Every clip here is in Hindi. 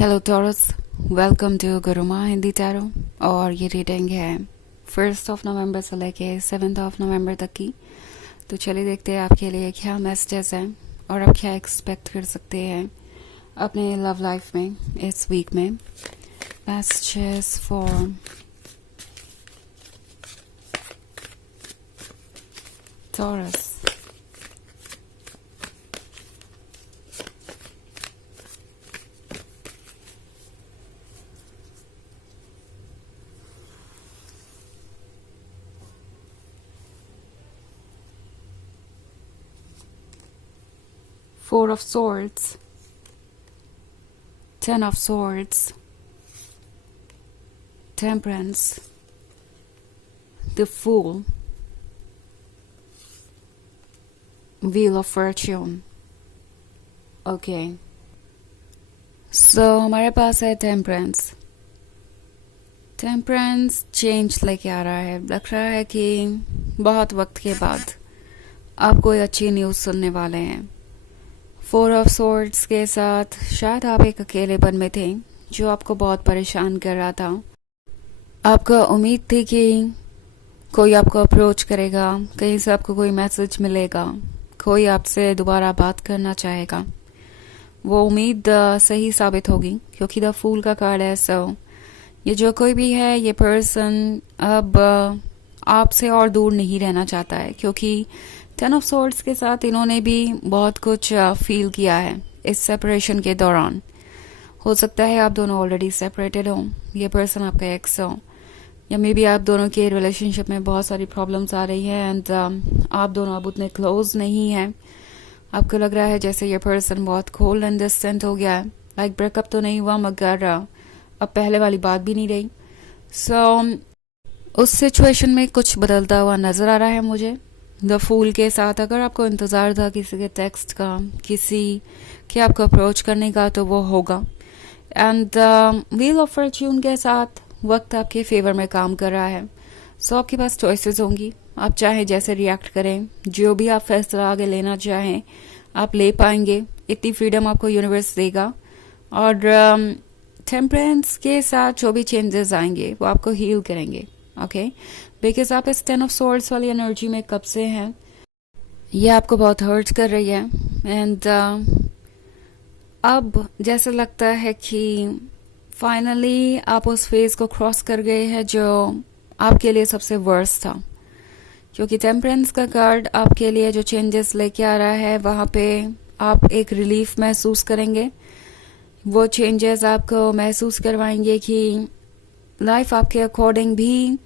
Hello Taurus, welcome to Guruma Hindi tarot. और ये रीडिंग है 1 नवंबर से लेके 7 नवंबर तक की। तो चलिए देखते हैं आपके लिए क्या मैसेजेस हैं और आप क्या एक्सपेक्ट कर सकते हैं अपने लव लाइफ में इस वीक में। Messages for taurus. Four of Swords, Ten of Swords, Temperance, the Fool, Wheel of Fortune. Okay. So हमारे पास है टेम्परेंस। टेम्परेंस चेंज लेके आ रहा है। लग रहा है कि बहुत वक्त के बाद आप कोई अच्छी न्यूज़ सुनने वाले हैं। फोर ऑफ सोर्ड्स के साथ शायद आप एक अकेलेपन में थे जो आपको बहुत परेशान कर रहा था। आपको उम्मीद थी कि कोई आपको अप्रोच करेगा, कहीं से आपको कोई मैसेज मिलेगा, कोई आपसे दोबारा बात करना चाहेगा। वो उम्मीद सही साबित होगी क्योंकि द फूल का कार्ड है। सो ये जो कोई भी है, ये पर्सन अब आपसे और दूर नहीं रहना चाहता है क्योंकि 10 ऑफ सोर्ड्स के साथ इन्होंने भी बहुत कुछ फील किया है इस सेपरेशन के दौरान। हो सकता है आप दोनों ऑलरेडी सेपरेटेड हो, ये पर्सन आपका एक्स हो, या मे बी आप दोनों के रिलेशनशिप में बहुत सारी प्रॉब्लम्स आ रही है एंड आप दोनों अब उतने क्लोज नहीं हैं। आपको लग रहा है जैसे ये पर्सन बहुत कोल्ड एंड डिस्टेंट हो गया है। लाइक ब्रेकअप तो नहीं हुआ मगर अब पहले वाली बात भी नहीं रही। सो उस सिचुएशन में कुछ बदलता हुआ नजर आ रहा है मुझे द फूल के साथ। अगर आपको इंतज़ार था किसी के टेक्स्ट का, किसी के आपको अप्रोच करने का, तो वो होगा। एंड व्हील ऑफ फॉर्च्यून के साथ वक्त आपके फेवर में काम कर रहा है। सो आपके पास चॉइसेस होंगी, आप चाहे जैसे रिएक्ट करें, जो भी आप फैसला आगे लेना चाहें आप ले पाएंगे। इतनी फ्रीडम आपको यूनिवर्स देगा। और टेम्परेंस के साथ जो भी चेंजेस आएंगे वो आपको हील करेंगे। ओके, बिकॉज आप इस 10 ऑफ सोर्ड्स वाली एनर्जी में कब से हैं, ये आपको बहुत हर्ट कर रही है। एंड अब जैसे लगता है कि फाइनली आप उस फेज को क्रॉस कर गए हैं जो आपके लिए सबसे वर्स्ट था। क्योंकि टेम्परेंस का कार्ड आपके लिए जो चेंजेस लेके आ रहा है वहाँ पे आप एक रिलीफ महसूस करेंगे। वो चेंजेस आपको महसूस करवाएंगे कि लाइफ आपके अकॉर्डिंग भी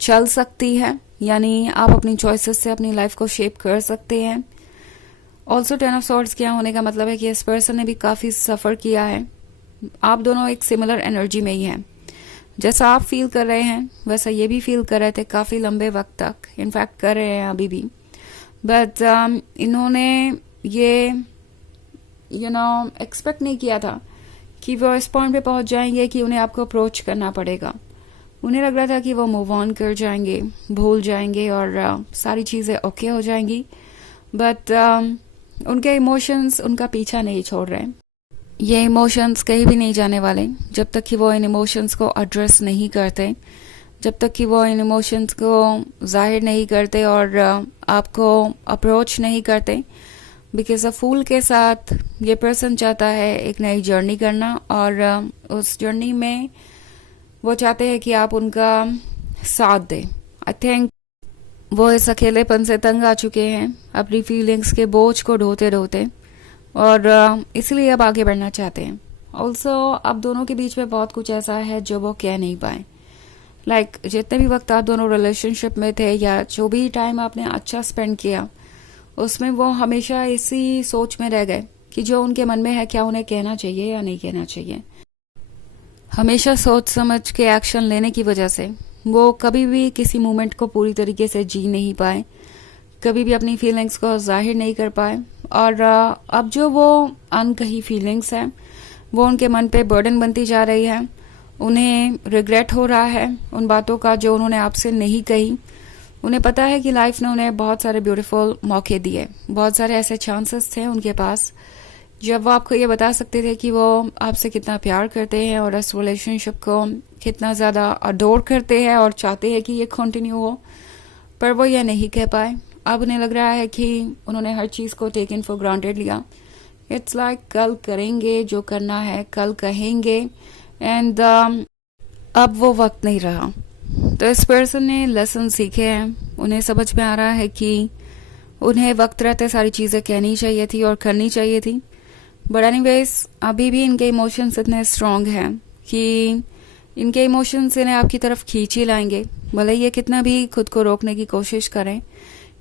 चल सकती है, यानी आप अपनी चॉइसेस से अपनी लाइफ को शेप कर सकते हैं। ऑल्सो 10 ऑफ सॉर्ड्स क्या होने का मतलब है कि इस पर्सन ने भी काफ़ी सफ़र किया है। आप दोनों एक सिमिलर एनर्जी में ही हैं। जैसा आप फील कर रहे हैं वैसा ये भी फील कर रहे थे काफ़ी लंबे वक्त तक, इनफैक्ट कर रहे हैं अभी भी। बट इन्होंने ये एक्सपेक्ट नहीं किया था कि वो इस पॉइंट पे पहुंच जाएंगे कि उन्हें आपको अप्रोच करना पड़ेगा। उन्हें लग रहा था कि वो मूव ऑन कर जाएंगे, भूल जाएंगे और सारी चीज़ें ओके हो जाएंगी। बट उनके इमोशंस उनका पीछा नहीं छोड़ रहे। ये इमोशंस कहीं भी नहीं जाने वाले जब तक कि वो इन इमोशंस को एड्रेस नहीं करते, जब तक कि वो इन इमोशंस को जाहिर नहीं करते और आपको अप्रोच नहीं करते। बिकॉज अ फूल के साथ ये पर्सन चाहता है एक नई जर्नी करना और उस जर्नी में वो चाहते हैं कि आप उनका साथ दें। आई थिंक वो इस अकेलेपन से तंग आ चुके हैं अपनी फीलिंग्स के बोझ को ढोते ढोते, और इसलिए अब आगे बढ़ना चाहते हैं। ऑल्सो अब दोनों के बीच में बहुत कुछ ऐसा है जो वो कह नहीं पाए। लाइक जितने भी वक्त आप दोनों रिलेशनशिप में थे या जो भी टाइम आपने अच्छा स्पेंड किया, उसमें वो हमेशा इसी सोच में रह गए कि जो उनके मन में है क्या उन्हें कहना चाहिए या नहीं कहना चाहिए। हमेशा सोच समझ के एक्शन लेने की वजह से वो कभी भी किसी मोमेंट को पूरी तरीके से जी नहीं पाए, कभी भी अपनी फीलिंग्स को जाहिर नहीं कर पाए। और अब जो वो अनकही फीलिंग्स हैं वो उनके मन पे बर्डन बनती जा रही है। उन्हें रिग्रेट हो रहा है उन बातों का जो उन्होंने आपसे नहीं कही। उन्हें पता है कि लाइफ ने उन्हें बहुत सारे ब्यूटीफुल मौके दिए, बहुत सारे ऐसे चांसेस थे उनके पास जब वो आपको ये बता सकते थे कि वो आपसे कितना प्यार करते हैं और इस रिलेशनशिप को कितना ज़्यादा अडोर करते हैं और चाहते हैं कि ये कंटिन्यू हो, पर वो ये नहीं कह पाए। अब उन्हें लग रहा है कि उन्होंने हर चीज़ को टेकन फॉर ग्रांटेड लिया। इट्स लाइक कल करेंगे, जो करना है कल कहेंगे, एंड अब वो वक्त नहीं रहा। तो इस पर्सन ने लेसन सीखे हैं, उन्हें समझ में आ रहा है कि उन्हें वक्त रहते सारी चीज़ें कहनी चाहिए थी और करनी चाहिए थी। बट एनीवेज अभी भी इनके इमोशंस इतने स्ट्रांग हैं कि इनके इमोशंस इन्हें आपकी तरफ खींच ही लाएंगे, भले ये कितना भी खुद को रोकने की कोशिश करें।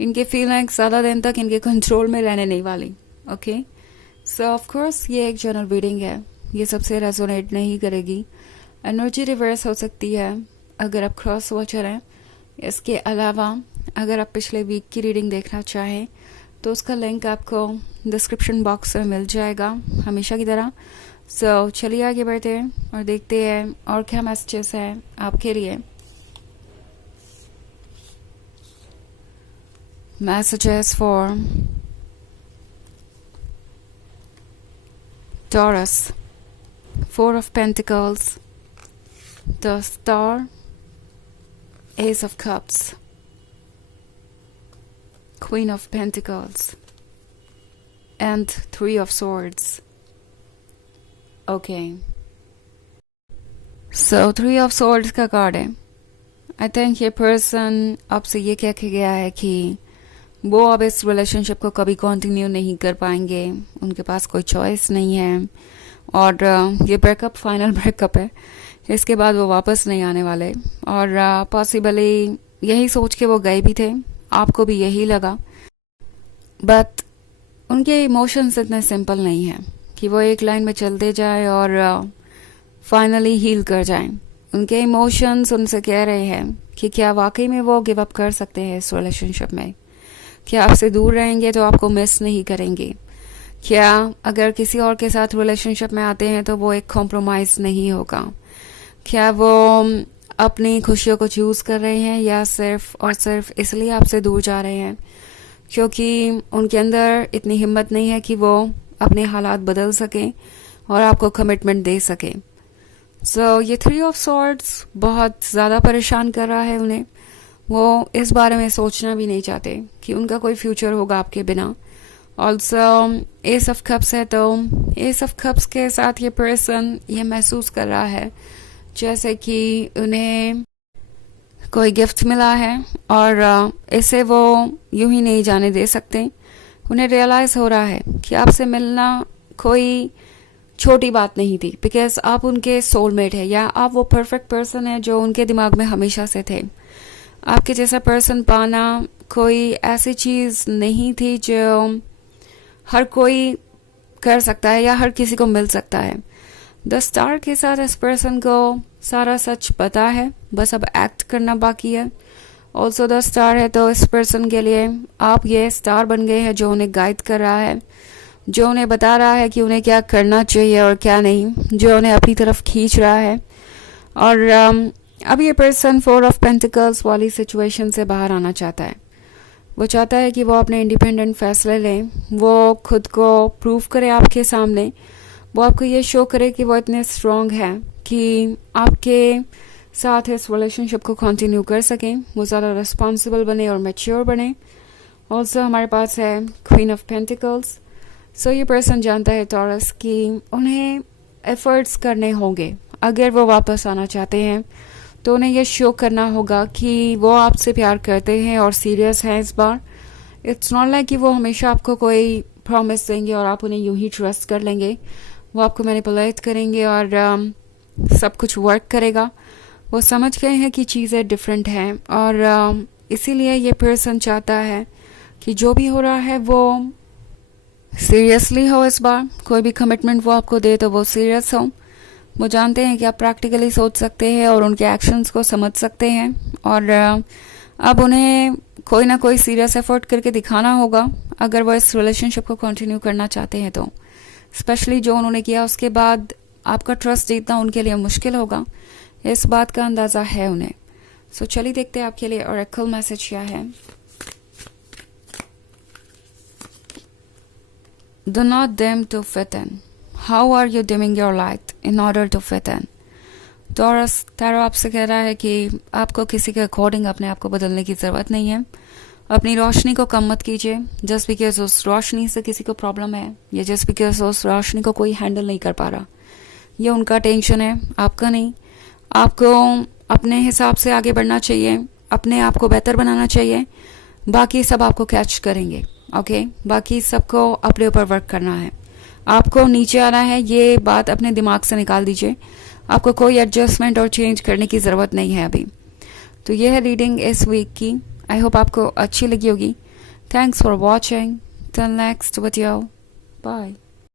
इनके फीलिंग्स ज़्यादा दिन तक इनके कंट्रोल में रहने नहीं वाली। ओके, सो ऑफ कोर्स ये एक जनरल रीडिंग है, ये सबसे रेजोनेट नहीं करेगी। एनर्जी रिवर्स हो सकती है अगर आप क्रॉस वॉचर हैं। इसके अलावा अगर आप पिछले वीक की रीडिंग देखना चाहें तो उसका लिंक आपको डिस्क्रिप्शन बॉक्स में मिल जाएगा हमेशा की तरह। सो चलिए आगे बढ़ते हैं और देखते हैं और क्या मैसेजेस हैं आपके लिए। Messages for Taurus, Four of Pentacles, the Star, Ace of Cups, Queen of Pentacles, and Three of Swords. Okay. So Three of Swords का कार्ड है। I think ये पर्सन आपसे ये कह के गया है कि वो अब इस रिलेशनशिप को कभी कंटिन्यू नहीं कर पाएंगे, उनके पास कोई चॉइस नहीं है और ये ब्रेकअप फाइनल ब्रेकअप है, इसके बाद वो वापस नहीं आने वाले। और पॉसिबली यही सोच के वो गए भी थे, आपको भी यही लगा, बट उनके इमोशंस इतने सिंपल नहीं हैं कि वो एक लाइन में चलते जाए और फाइनली हील कर जाएं। उनके इमोशंस उनसे कह रहे हैं कि क्या वाकई में वो गिव अप कर सकते हैं इस रिलेशनशिप में, क्या आपसे दूर रहेंगे तो आपको मिस नहीं करेंगे, क्या अगर किसी और के साथ रिलेशनशिप में आते हैं तो वो एक कॉम्प्रोमाइज नहीं होगा, क्या वो अपनी खुशियों को चूज कर रहे हैं या सिर्फ और सिर्फ इसलिए आपसे दूर जा रहे हैं क्योंकि उनके अंदर इतनी हिम्मत नहीं है कि वो अपने हालात बदल सकें और आपको कमिटमेंट दे सकें। सो ये थ्री ऑफ सॉर्ड्स बहुत ज़्यादा परेशान कर रहा है उन्हें। वो इस बारे में सोचना भी नहीं चाहते कि उनका कोई फ्यूचर होगा आपके बिना। ऑल्सो एस ऑफ कप्स है, तो एस ऑफ कप्स के साथ ये पर्सन ये महसूस कर रहा है जैसे कि उन्हें कोई गिफ्ट मिला है और इसे वो यूं ही नहीं जाने दे सकते। उन्हें रियलाइज हो रहा है कि आपसे मिलना कोई छोटी बात नहीं थी, बिकॉज आप उनके सोलमेट है या आप वो परफेक्ट पर्सन है जो उनके दिमाग में हमेशा से थे। आपके जैसा पर्सन पाना कोई ऐसी चीज़ नहीं थी जो हर कोई कर सकता है या हर किसी को मिल सकता है। द स्टार के साथ इस पर्सन को सारा सच पता है, बस अब एक्ट करना बाकी है। ऑल्सो द स्टार है, तो इस पर्सन के लिए आप ये स्टार बन गए हैं जो उन्हें गाइड कर रहा है, जो उन्हें बता रहा है कि उन्हें क्या करना चाहिए और क्या नहीं, जो उन्हें अपनी तरफ खींच रहा है। और अब ये पर्सन फोर ऑफ पेंटिकल्स वाली सिचुएशन से बाहर आना चाहता है। वो चाहता है कि वो अपने इंडिपेंडेंट फैसले लें, वो खुद को प्रूव करे आपके सामने, वो आपको ये शो करे कि वो इतने स्ट्रांग है कि आपके साथ इस रिलेशनशिप को कंटिन्यू कर सकें। वो ज़्यादा रिस्पॉन्सिबल बने और मैच्योर बने। ऑल्सो हमारे पास है क्वीन ऑफ पेंटिकल्स। सो ये पर्सन जानता है टॉरस कि उन्हें एफर्ट्स करने होंगे अगर वो वापस आना चाहते हैं, तो उन्हें ये शो करना होगा कि वो आपसे प्यार करते हैं और सीरियस हैं इस बार। इट्स नॉट लाइक कि वो हमेशा आपको कोई प्रॉमिस देंगे और आप उन्हें यूं ही ट्रस्ट कर लेंगे। वो आपको मैनिपुलेट करेंगे और सब कुछ वर्क करेगा। वो समझ गए हैं कि चीज़ें डिफरेंट हैं और इसीलिए ये पर्सन चाहता है कि जो भी हो रहा है वो सीरियसली हो इस बार। कोई भी कमिटमेंट वो आपको दे तो वो सीरियस हो। वो जानते हैं कि आप प्रैक्टिकली सोच सकते हैं और उनके एक्शंस को समझ सकते हैं और अब उन्हें कोई ना कोई सीरियस एफर्ट करके दिखाना होगा अगर वो इस रिलेशनशिप को कंटिन्यू करना चाहते हैं। तो स्पेशली जो उन्होंने किया उसके बाद आपका ट्रस्ट जीतना उनके लिए मुश्किल होगा, इस बात का अंदाज़ा है उन्हें। सो चलिए देखते हैं आपके लिए ऑरेकल मैसेज क्या है। Do not dim to fit in. How are you dimming your light in order to fit in? Taurus tarot आपसे कह रहा है कि आपको किसी के अकॉर्डिंग अपने आप को बदलने की ज़रूरत नहीं है। अपनी रोशनी को कम मत कीजिए जस्ट बिकॉज उस रोशनी से किसी को प्रॉब्लम है या जस्ट बिकॉज उस रोशनी को कोई हैंडल नहीं कर पा रहा। ये उनका टेंशन है, आपका नहीं। आपको अपने हिसाब से आगे बढ़ना चाहिए, अपने आप को बेहतर बनाना चाहिए। बाकी सब आपको कैच करेंगे, ओके? बाकी सबको अपने ऊपर वर्क करना है। आपको नीचे आना है, ये बात अपने दिमाग से निकाल दीजिए। आपको कोई एडजस्टमेंट और चेंज करने की ज़रूरत नहीं है अभी। तो ये है रीडिंग इस वीक की। आई होप आपको अच्छी लगी होगी। Thanks for watching. Till next video, bye.